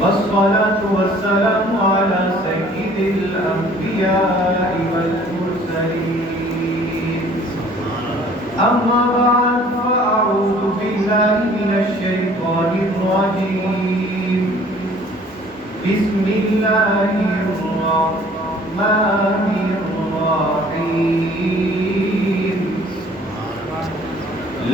والصلاة والسلام على سيد الأنبياء والمرسلين. أما بعد فأعوذ بالله من الشيطان الرجيم. بسم الله الرحمن الرحيم.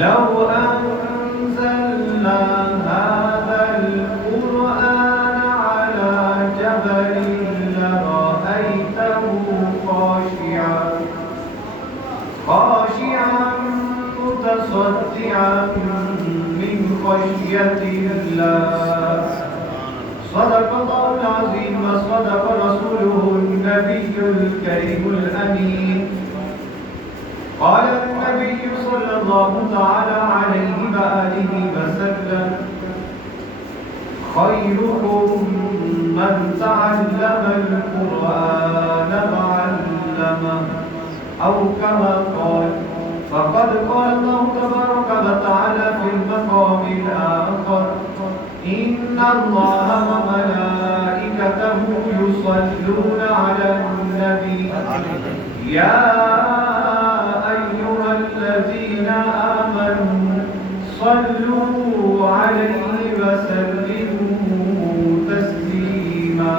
لو أنزلنا هذا القرآن على جبل لرأيته خاشعا متصدعا من خشية الله. صدق الله العظيم وصدق رسوله النبي الكريم الأمين. قال النبي صلى الله تعالى عليه وآله وسلم: خيركم من تعلم القرآن وعلمه، أو كما قال. فقد قال الله تبارك وتعالى في المقام الآخر: إن الله وملائكته يصلون على النبي يا أيها الذين آمنوا صلوا عليه وسلموا تسليما.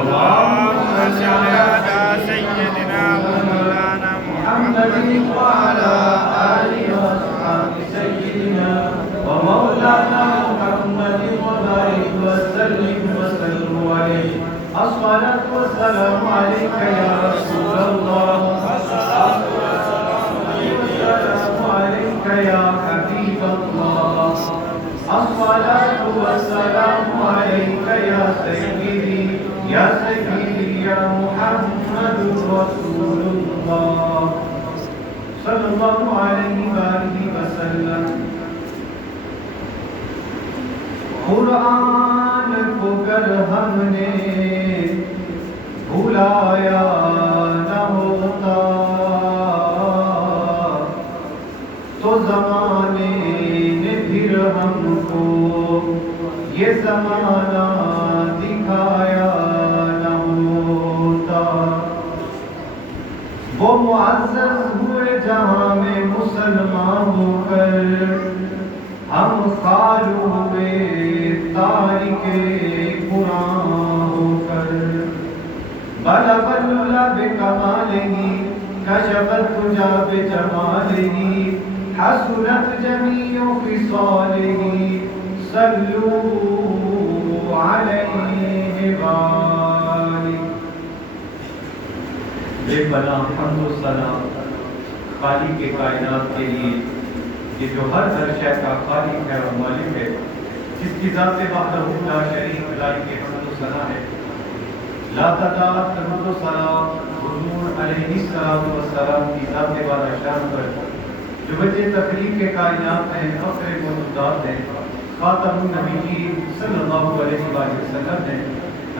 اللهم صل على سيدنا مولانا محمد وعلى آله وأصحابه سيدنا ومولانا محمد وبارك وسلم عليه. الصلاة والسلام عليك يا رسول الله، الصلاة والسلام عليك يا حبيب الله، الصلاة والسلام عليك يا سيدي يا محمد رسول الله صلی اللہ علیہ وآلہ وسلم. قرآن کو گر ہم نے بھلایا نہ ہوتا تو زمانے نے پھر ہم کو یہ زمانہ دکھایا نہ ہوتا. وہ معزز ہوئے جہاں میں مسلمان ہو کر، ہم خال ہوئے تارک قرآن ہو کر. بلغ اللہ بکمالہ کشف الدجی بجمالہ حسنت جمیع خصالہ صلوا علیہ وآلہ. بے پناہ حمد و ثنا خالق کے کائنات کے لیے، یہ جو ہر شے کا خالق ہے اور مالک ہے، جس کی ذات وحدہ لا شریک لائق حمد و ثنا ہے. لا تعداد حمد و ثنا حضور علیہ السلام کی ذات والا شان پر، جو وجہ تخلیق کے کائنات ہیں، فخر موجودات ہیں، خاتم النبیین صلی اللہ علیہ وسلم ہیں.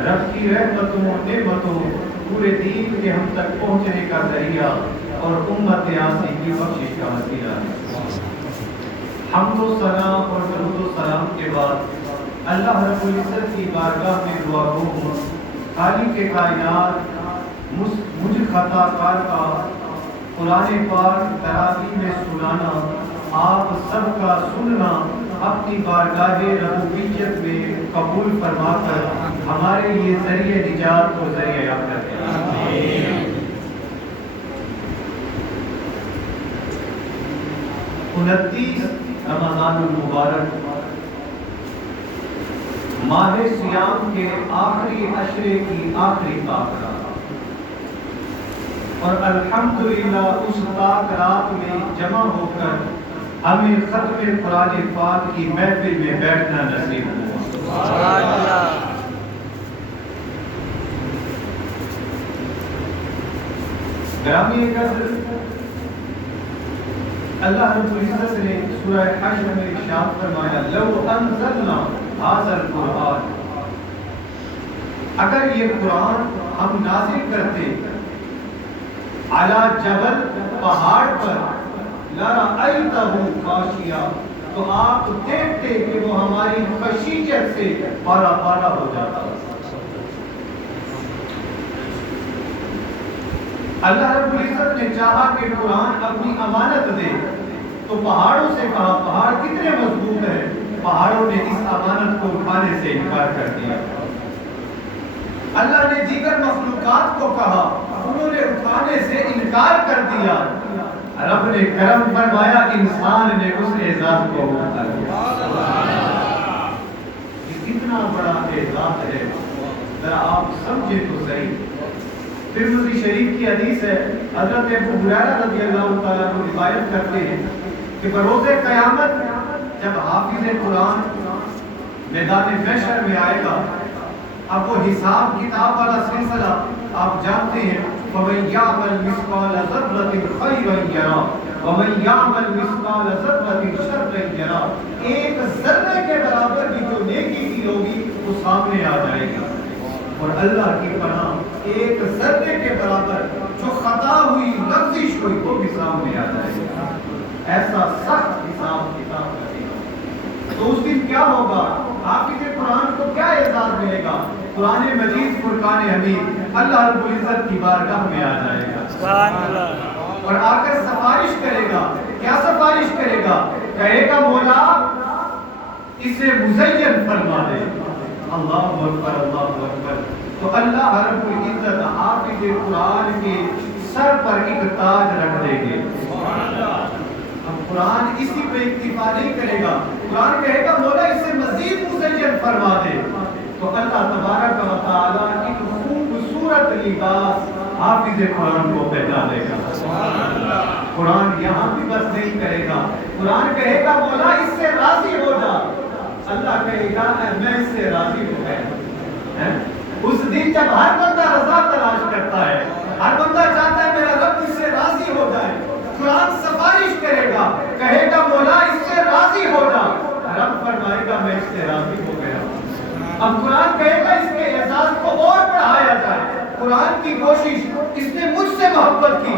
رب کی رحمتوں اور نعمتوں پورے دین کے ہم تک پہنچنے کا ذریعہ اور امت یاسی کی بخشش کا وسیلہ ہے. حمد و ثنا اور درود و سلام کے بعد اللہ رب العزت کی بارگاہ میں دعا گو ہوں. خالق کے کائنات مجھ خطا کار کا قرآن پاک تراویح میں سنانا، آپ سب کا سننا اپنی بارگاہ ربوبیت میں قبول فرما کر ہمارے لیے ذریعہ نجات اور ذریعہ یافتہ ہے. 29 رمضان المبارک ماہ سیام کے آخری عشرے کی آخری تاکرات، اور الحمدللہ اس تاکرات میں جمع ہو کر ہمیں ختم قرآن پاک کی محفل میں بیٹھنا نصیب ہوا. گرامی قدر، اللہ رب العزت نے سورہ حشر میں ارشاد فرمایا: لو انزلنا ھذا القرآن، اگر یہ قرآن ہم نازل کرتے علی جبل، پہاڑ پر، لرأیتہ خاشعا، تو آپ دیکھتے کہ وہ ہماری خشیت سے پارا پارا ہو جاتا. اللہ رب العزت نے چاہا کہ قرآن اپنی امانت دے تو پہاڑوں سے کہا پہاڑ کتنے مضبوط ہیں، پہاڑوں نے اس امانت کو اٹھانے سے انکار کر دیا. اللہ نے دیگر مخلوقات کو کہا، انہوں نے اٹھانے سے انکار کر دیا. رب نے کرم فرمایا، انسان نے اس اعزاز کو اٹھا لیا. یہ کتنا بڑا اعزاز ہے، ذرا آپ سمجھے تو صحیح. ترمذی شریف کی حدیث ہے، حضرت ابو ہریرہ رضی اللہ تعالیٰ عنہ روایت کرتے ہیں کہ بروز قیامت جب حافظ قرآن میدان محشر میں آئے گا، اب وہ حساب کتاب والا سلسلہ آپ جانتے ہیں. وَمَن يَعْمَلْ مِثْقَالَ ذَرَّةٍ خَيْرًا يَرَهُ وَمَن يَعْمَلْ مِثْقَالَ ذَرَّةٍ شَرًّا يَرَهُ. ایک ذرے کے برابر بھی جو نیکی کی ہوگی وہ سامنے آ جائے گی. اور اللہ کی پناہ ایک ذرے کے برابر جو خطا ہوئی، لغزش ہوئی، وہ بھی سامنے آ جائے گی. ایسا سخت حساب کتاب کرے گا. تو اس دن کیا ہوگا؟ حافظ قرآن کو کیا اعزاز ملے گا؟ قرآن مجید فرقان حمید اللہ رب العزت کی بارگاہ میں آ جائے گا. سبحان اللہ. اور آ کر سفارش کرے گا. کیا سفارش کرے گا؟ کہے گا مولا اسے مزین فرما دے. اللہ اکبر اللہ اکبر. تو اللہ رب العزت حافظ قرآن کے سر پر ایک تاج رکھ دیں گے. اب قرآن اسی پہ اکتفا نہیں کرے گا، قرآن کہے گا مولا اسے مزید مزین فرما دے. تو اللہ تبارک و تعالیٰ ایک خوبصورت لباس حافظ قرآن کو پہنا دے گا. قرآن یہاں بھی بس نہیں کرے گا، قرآن کہے گا مولا اس سے راضی ہو جا. اللہ کہے گا میں اس سے راضی ہو گیا. اس دن جب ہر بندہ رضا تلاش کرتا ہے، ہر بندہ چاہتا ہے میرا رب اس سے راضی ہو جائے، قرآن سفارش کرے گا، کہے گا مولا اس سے راضی ہو جا. رب فرمائے گا میں اس سے راضی ہو گیا. اب قرآن کہے گا اس کے اعزاز کو اور بڑھایا جائے. قرآن کی کوشش، اس نے مجھ سے محبت کی،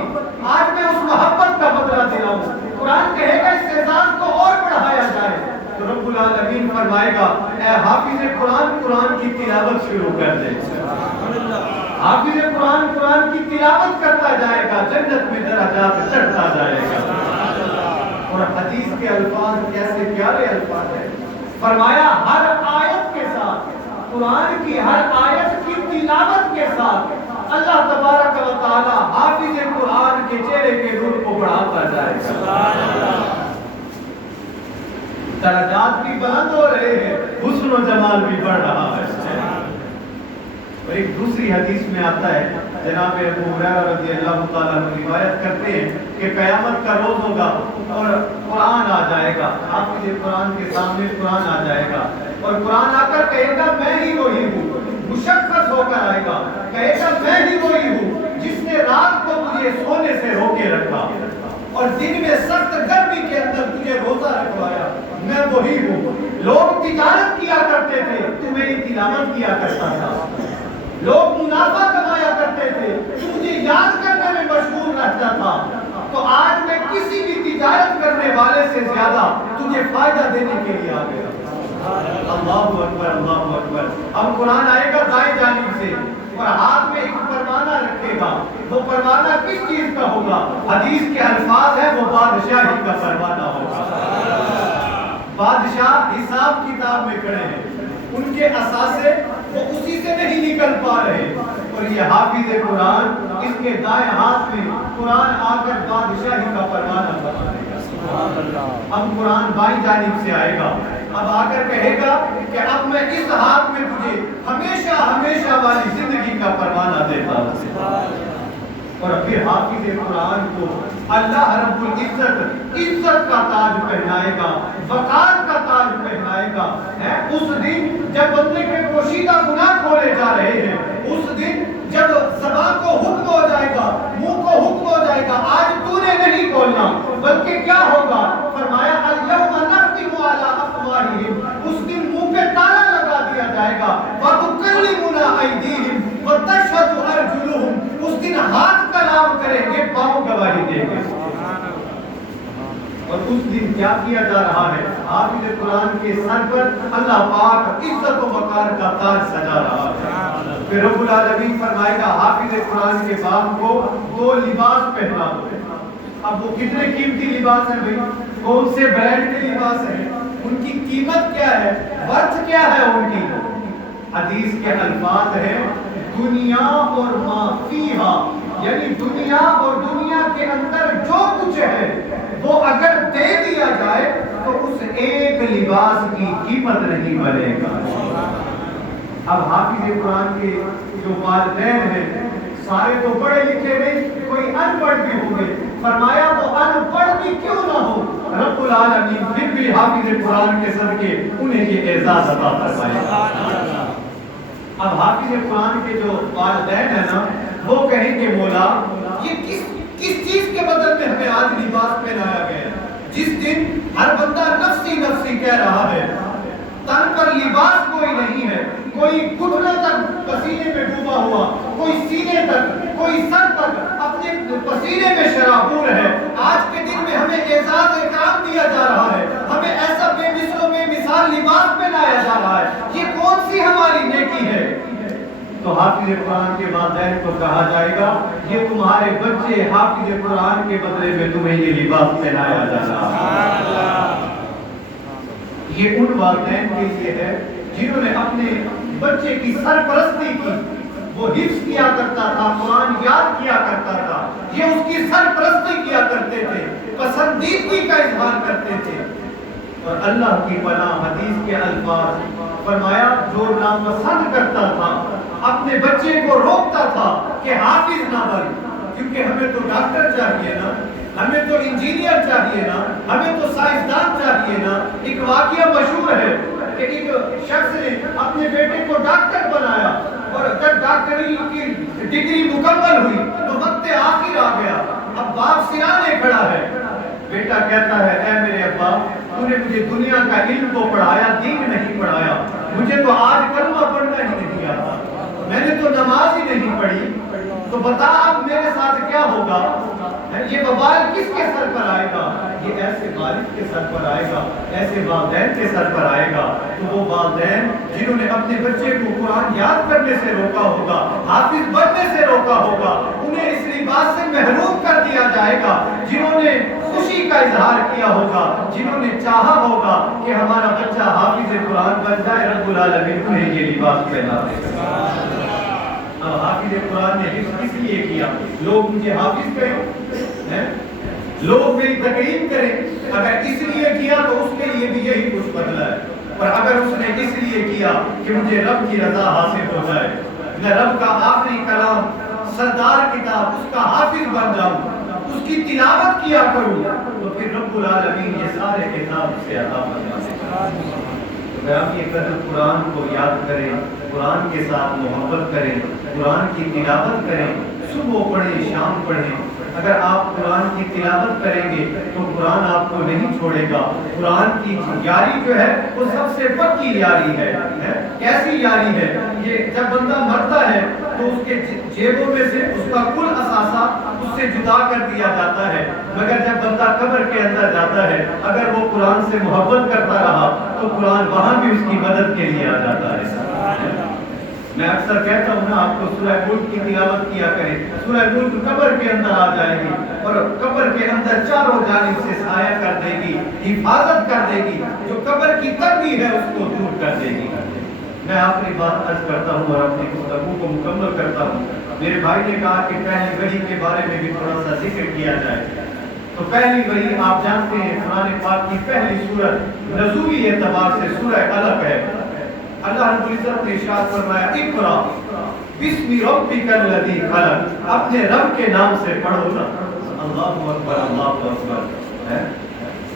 آج میں اس محبت کا بدلہ دلاؤں. قرآن کہے گا اس اعزاز کو اور بڑھایا جائے. تو رب العالمین فرمائے گا اے حافظ قرآن قرآن کی تلاوت شروع کر دے. حافظ قرآن قرآن کی تلاوت کرتا جائے گا، جنت میں درجات چڑھتا جائے گا. اور حدیث کے الفاظ کیسے پیارے الفاظ ہیں. فرمایا ہر آیت کے ساتھ، قرآن کی ہر آیت کی تلاوت کے ساتھ اللہ تبارک و تعالی حافظ قرآن کے چہرے کے نور کو بڑھاتا جائے گا. درجات بھی بلند ہو رہے ہیں، حسن و جمال بھی بڑھ رہا ہے. اور ایک دوسری حدیث میں آتا ہے، جناب ابو ہریرہ رضی اللہ تعالیٰ عنہ روایت کرتے ہیں کہ قیامت کا روز ہوگا اور قرآن آ جائے گا. حافظ قرآن کے سامنے قرآن آ جائے گا اور قرآن آ کر کہے گا میں ہی وہی ہوں. مشخص ہو کر آئے گا، کہے گا میں ہی وہی ہوں جس نے رات کو مجھے سونے سے روکے رکھا اور دن میں سخت گرمی کے اندر تجھے روزہ رکھوایا. میں وہی ہوں. لوگ تجارت کیا کرتے تھے، تو میری تلاوت کیا کرتا تھا. لوگ منافع کمایا کرتے تھے، تو مجھے یاد کرنے میں مشغول رہتا تھا. تو آج میں کسی بھی تجارت کرنے والے سے زیادہ تجھے فائدہ دینے کے لیے آ گیا. اللہ اکبر اللہ اکبر. اب قرآن آئے گا دائیں جانب سے اور ہاتھ میں ایک پروانہ رکھے گا. وہ پروانہ کس چیز کا ہوگا؟ حدیث کے الفاظ ہیں وہ بادشاہی کا پروانہ ہوگا. بادشاہ حساب کتاب میں کھڑے ہیں، ان کے اثاثے وہ اسی سے نہیں نکل پا رہے. اور یہ حافظ قرآن اس کے دائیں ہاتھ میں قرآن آ کر بادشاہی کا پروانہ بنا دے گا. اب قرآن بائیں جانب سے آئے گا، اب آ کر کہے گا کہ اب میں اس ہاتھ میں تجھے ہمیشہ ہمیشہ والی زندگی کا پروانہ دیتا ہوں. اور پھر حافظ قرآن کو اللہ رب العزت عزت کا تاج پہنائے گا، وقار کا تاج پہنائے گا. اس دن جب بندے کے پوشیدہ گناہ کھولے جا رہے ہیں، اس دن جب زبان کو حکم ہو جائے گا، منہ کو حکم ہو جائے گا آج تو نے نہیں بولنا، بلکہ کیا ہوگا؟ فرمایا الیوم نختم علی افواہہم. اس دن منہ پہ تالا لگا دیا جائے گا. وتکلمنا ایدیہم وتشہد ارجلہم. اس دن ہاتھ کلام کریں گے، پاؤں گواہی دیں گے. اور اس دن کیا کیا جا رہا ہے؟ حافظ قرآن کے سر پر اللہ پاک عزت و وقار کا تاج سجا رہا ہے۔ پھر رب العالمین فرمائے گا حافظ قرآن کے باپ کو 2 لباس پہنا دو۔ اب وہ کتنے قیمتی لباس ہیں بھائی؟ کون سے برانڈ کے لباس ہیں؟ ان کی قیمت کیا ہے؟ ورث کیا ہے ان کی؟ حدیث کے الفاظ ہیں دنیا اور ما فیہا، یعنی دنیا اور دنیا کے اندر جو کچھ ہے وہ اگر دے دیا جائے تو اس ایک لباس کی قیمت نہیں بنے گا۔ اب حافظ قرآن کے جو والدین ہیں سارے تو پڑھے لکھے نہیں، کوئی ان پڑھ بھی ہوں گے، فرمایا وہ ان پڑھ بھی کیوں نہ ہو، رب العالمین پھر بھی حافظ قرآن کے صدقے انہیں یہ اعزاز عطا فرمائے گا۔ اب حافظ قرآن کے جو والدین ہیں نا وہ کہیں گے مولا یہ کس چیز کے بدل میں ہمیں آج لباس پہنایا گیا ہے؟ جس دن ہر بندہ نفسی نفسی کہہ رہا ہے، تن پر لباس کوئی نہیں ہے، کوئی گھٹنوں تک پسینے میں ڈوبا ہوا، کوئی سینے تک، کوئی سر تک اپنے پسینے میں شرابور ہے۔ آج کے دن میں ہمیں اعزاز اکرام دیا جا رہا ہے، ہمیں ایسا بے مثل و بے مثال لباس پہنایا جا رہا ہے، یہ کون سی ہماری نیکی ہے؟ تو حافظ قرآن کے والدین کو کہا جائے گا یہ تمہارے بچے حافظ قرآن کے بدلے میں تمہیں یہ لباس پہنایا جا رہا ہے۔ یہ ان والدین کے لیے ہے جنہوں نے اپنے بچے کی سرپرستی کی، وہ حفظ کیا کرتا تھا، قرآن یاد کیا کرتا تھا، یہ اس کی سرپرستی کیا کرتے تھے، پسندیدگی کا اظہار کرتے تھے۔ اور اللہ کی پناہ حدیث کے الفاظ فرمایا جو ناپسند کرتا تھا اپنے بچے کو روکتا تھا کہ حافظ نہ بن، کیونکہ ہمیں تو ڈاکٹر چاہیے نا، ہمیں تو انجینئر چاہیے نا، ہمیں تو سائنسدان چاہیے نا۔ ایک واقعہ مشہور ہے کہ ایک شخص نے اپنے بیٹے کو ڈاکٹر بنایا اور جب ڈاکٹری کی ڈگری مکمل ہوئی تو وقت آخر آ گیا، اب باپ سرانے کھڑا ہے، بیٹا کہتا ہے اے میرے ابا تو نے مجھے دنیا کا علم تو پڑھایا، دین نہیں پڑھایا، مجھے تو آج کلمہ پڑھنا ہی نہیں آتا، میں نے تو نماز ہی نہیں پڑھی، تو بتا اب میرے ساتھ کیا ہوگا؟ یہ وبال کس کے سر پر آئے گا؟ یہ ایسے والد کے سر پر آئے گا، ایسے والدین کے سر پر آئے گا۔ تو وہ والدین جنہوں نے اپنے بچے کو قرآن یاد کرنے سے روکا ہوگا، حافظ بننے سے روکا ہوگا، انہیں اس لباس سے محروم کر دیا جائے گا۔ جنہوں نے خوشی کا اظہار کیا ہوگا، جنہوں نے چاہا ہوگا کہ ہمارا بچہ حافظ قرآن بن جائے، رب العالمین انہیں یہ لباس پہنا دے گا۔ اب حافظ قرآن نے حفظ کس لیے کیا؟ لوگ مجھے حافظ کہیں، لوگ میری تقریم کریں، اگر اس لیے کیا تو اس کے لیے بھی یہی کچھ بدلا ہے، اور اگر اس نے اس لیے کیا کہ مجھے رب کی رضا حاصل ہو جائے، میں رب کا آخری کلام سردار کتاب اس کا حافظ بن جاؤں، اس کی تلاوت کیا کروں، تو پھر رب العالمین یہ سارے کتاب سے عطا فرمائے۔ اگر آپ یہ قدر قرآن کو یاد کریں، قرآن کے ساتھ محبت کریں، قرآن کی تلاوت کریں، صبح پڑھیں شام پڑھیں، اگر آپ قرآن کی تلاوت کریں گے تو قرآن آپ کو نہیں چھوڑے گا۔ قرآن کی یاری جو ہے وہ سب سے پکی یاری ہے۔ کیسی یاری ہے؟ یہ جب بندہ مرتا ہے تو اس کے جیبوں میں سے اس کا کل اثاثہ اس سے جدا کر دیا جاتا ہے، مگر جب بندہ قبر کے اندر جاتا ہے اگر وہ قرآن سے محبت کرتا رہا تو قرآن وہاں بھی اس کی مدد کے لیے آ جاتا ہے۔ میں اکثر کہتا ہوں نا آپ کو سورہ ملک کی تلاوت کیا کریں، سورہ ملک قبر کے اندر آ جائے گی اور قبر کے اندر چاروں جانب سے سایہ کر دے گی، حفاظت کر دے گی، جو قبر کی تنگی ہے اس کو دور کر دے گی۔ میں آخری بات عرض کرتا ہوں اور اپنی گفتگو کو مکمل کرتا ہوں۔ میرے بھائی نے کہا کہ پہلی وحی کے بارے میں بھی تھوڑا سا ذکر کیا جائے، تو پہلی وحی آپ جانتے ہیں قرآن پاک کی پہلی سورت نزولی اعتبار سے سورہ علق ہے۔ اللہ رب العزت نے ارشاد فرمایا اقرا بسم ربک الذی خلق، اپنے رب کے نام سے پڑھو نا۔ اللہ اکبر اللہ اکبر۔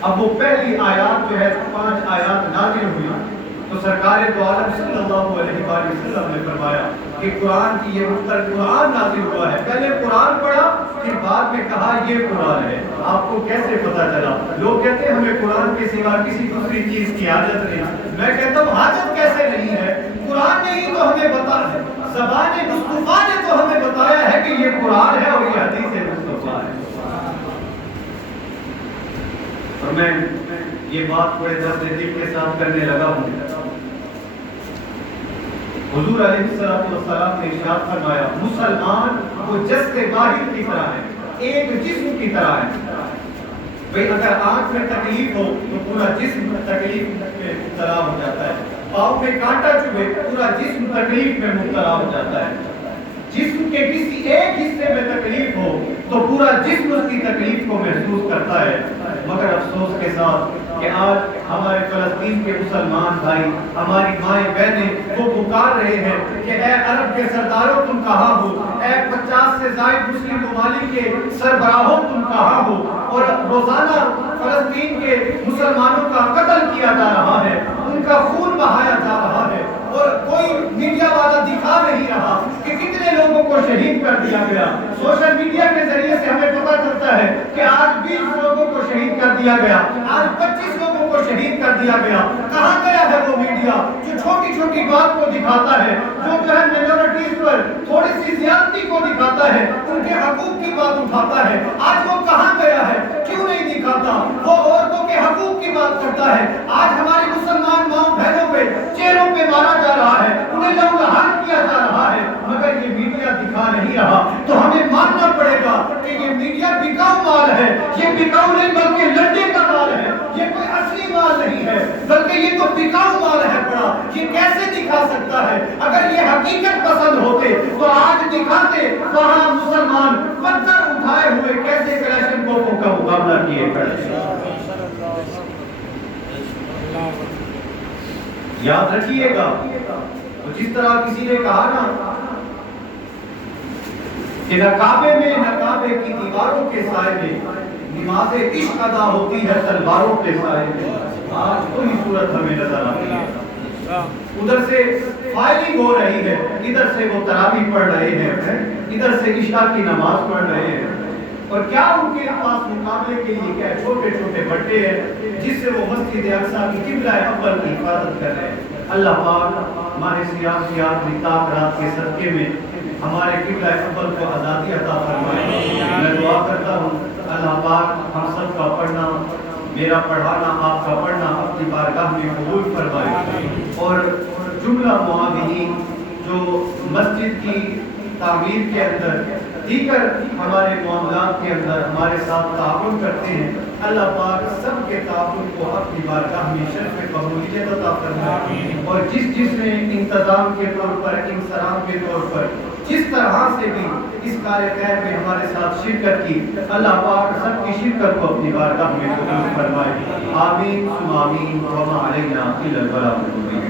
اب وہ پہلی آیات جو ہے 5 آیات نازل ہوئی تو سرکار دو عالم صلی اللہ علیہ وآلہ وسلم نے فرمایا کہ قرآن کی یہ قرآن نازل ہوا ہے، پہلے قرآن پڑھا پھر بعد میں کہا یہ قرآن ہے۔ آپ کو کیسے پتا چلا؟ لوگ کہتے ہیں ہمیں قرآن کے سوا کسی دوسری چیز کی حاجت نہیں، میں کہتا ہوں حاجت کیسے نہیں ہے؟ قرآن نے ہی تو ہمیں بتا ہے، زبان مصطفیٰ نے تو ہمیں بتایا ہے کہ یہ قرآن ہے اور یہ حدیث مصطفیٰ ہے۔ اور میں یہ بات بڑے درد دل کے ساتھ کرنے لگا ہوں۔ حضور علیہ السلام نے ارشاد فرمایا مسلمان وہ جسد واحد کی طرح ہے، ایک جسم کی طرح ہے۔ بھئی اگر آنکھ میں تکلیف ہو تو پورا جسم تکلیف میں مبتلا ہو جاتا ہے، پاؤں میں کانٹا چبھے پورا جسم تکلیف میں مبتلا ہو جاتا ہے، جسم کے کسی ایک حصے میں تکلیف ہو تو پورا جسم اس کی تکلیف کو محسوس کرتا ہے۔ مگر افسوس کے ساتھ کہ آج ہمارے فلسطین کے مسلمان بھائی، ہماری مائیں بہنیں وہ پکار رہے ہیں کہ اے عرب کے سرداروں تم کہاں ہو، اے 50 سے زائد مسلم ممالک کے سربراہوں تم کہاں ہو، اور روزانہ فلسطین کے مسلمانوں کا قتل کیا جا رہا ہے، ان کا خون بہایا جا رہا ہے، اور کوئی میڈیا والا دکھا نہیں رہا کہ کتنے لوگوں کو شہید کر دیا گیا۔ سوشل میڈیا کے ذریعے سے ہمیں پتہ چلتا ہے کہ آج 20 لوگوں کو شہید کر دیا گیا، آج 25 لوگوں کو شہید کر دیا گیا۔ کہاں گیا ہے وہ میڈیا جو چھوٹی چھوٹی بات کو دکھاتا ہے، جو ہے مینورٹیز پر تھوڑی سی زیادتی کو دکھاتا ہے، ان کے حقوق کی بات اٹھاتا ہے؟ آج وہ کہاں گیا ہے؟ کیوں نہیں دکھاتا؟ وہ عورتوں کے حقوق کی بات کرتا ہے۔ آج ہماری مسلمان ماؤں بہنوں پہ چہروں پہ مارا جا رہا ہے، انہیں لہولہان کیا جا رہا ہے، مگر یہ میڈیا دکھا نہیں رہا۔ تو ہمیں ماننا پڑے گا کہ یہ میڈیا بکاؤ مال ہے، یہ بکاؤ نہیں بلکہ لنڈے کا مال ہے، یہ کوئی اصلی مال نہیں ہے بلکہ یہ تو بکاؤ مال ہے بڑا۔ یہ کیسے دکھا سکتا ہے؟ اگر یہ حقیقت پسند ہوتے تو آج دکھاتے وہاں مسلمان پتھر اٹھائے ہوئے کیسے کلاشنکوف کا مقابلہ کیے کرتے۔ یاد رکھیے گا تو جس طرح کسی نے کہا نا کہ نہ کعبے میں نہ کعبے کی دیواروں کے سائے میں نماز عشق ادا ہوتی ہے تلواروں کے سائے میں، آج کوئی صورت ہمیں نظر آتی ہے۔ ادھر سے فائرنگ ہو رہی ہے، ادھر سے وہ تراویح پڑھ رہے ہیں، ادھر سے عشاء کی نماز پڑھ رہے ہیں، اور کیا ان کے پاس مقابلے کے لیے کیا چھوٹے چھوٹے بٹے ہیں جس سے وہ مسجد اقصی کی قبلہ اول کی حفاظت کر رہے ہیں۔ اللہ پاک ہمارے سیاست رات کے صدقے میں ہمارے قبلہ اول کو آزادی عطا فرمائے۔ میں دعا کرتا ہوں اللہ پاک ہم سب کا پڑھنا، میرا پڑھانا، آپ کا پڑھنا اپنی بارگاہ میں قبول فرمائے، اور جملہ معاونین جو مسجد کی تعمیر کے اندر دیگر ہمارے معاملات کے اندر ہمارے ساتھ تعاون کرتے ہیں، اللہ پاک سب کے تعاون کو اپنی بارگاہ میں شرف قبولیت عطا فرمائے، اور جس نے انتظام کے طور پر، انصراف کے طور پر جس طرح سے بھی اس کار خیر میں ہمارے ساتھ شرکت کی، اللہ پاک سب کی شرکت کو اپنی بارگاہ میں قبول فرمائے۔ آمین ثم آمین، وما علینا الا البلاغ المبین۔